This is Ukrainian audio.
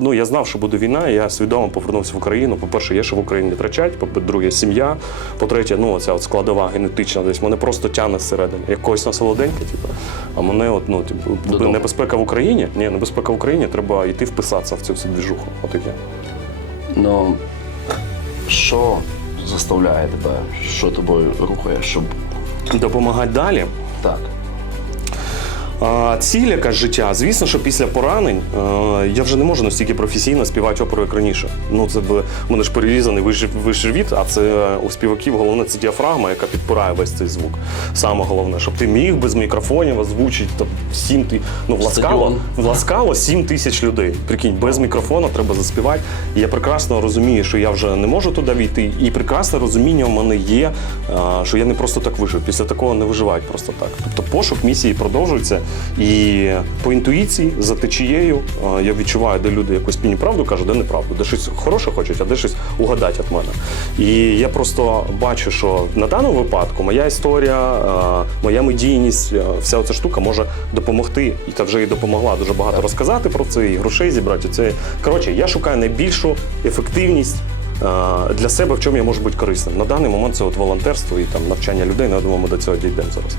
ну я знав, що буде війна. і Я свідомо повернувся в Україну. По-перше, є що в Україні втрачать. По-друге, сім'я. По-третє, ну ця от складова генетична, десь мене просто тягне зсередини. Як когось на солоденьке, типу. А мене, от, ну, типу, небезпека в Україні. Ні, небезпека в Україні, треба йти вписатися в цю всю двіжуху. Отаке. Ну, що заставляє тебе, що тобою рухає, щоб Допомагати далі. так. А, Ціль якась життя. Звісно, що після поранень е, я вже не можу настільки професійно співати оперу, як раніше. Ну, це в мене ж перерізаний вищий живіт, а це у співаків головне це діафрагма, яка підпирає весь цей звук. Саме головне, щоб ти міг без мікрофонів озвучити там, сім ти. Ну, власкало, власкало 7 тисяч людей. Прикинь, без мікрофона треба заспівати. Я прекрасно розумію, що я вже не можу туди війти. І прекрасне розуміння в мене є, що я не просто так вижив. Після такого не виживають просто так. Тобто пошук місії продовжується. І по інтуїції, за течією, я відчуваю, де люди якусь мені правду кажуть, де неправду, де щось хороше хочуть, а де щось угадать від мене. І я просто бачу, що на даному випадку моя історія, моя медійність, вся ця штука може допомогти, і та вже і допомогла дуже багато розказати про це, і грошей зібрати. Це коротше, я шукаю найбільшу ефективність. Для себе в чому я можу бути корисним на даний момент це от волонтерство і там навчання людей. Ну, думаю, ми до цього дійдемо зараз.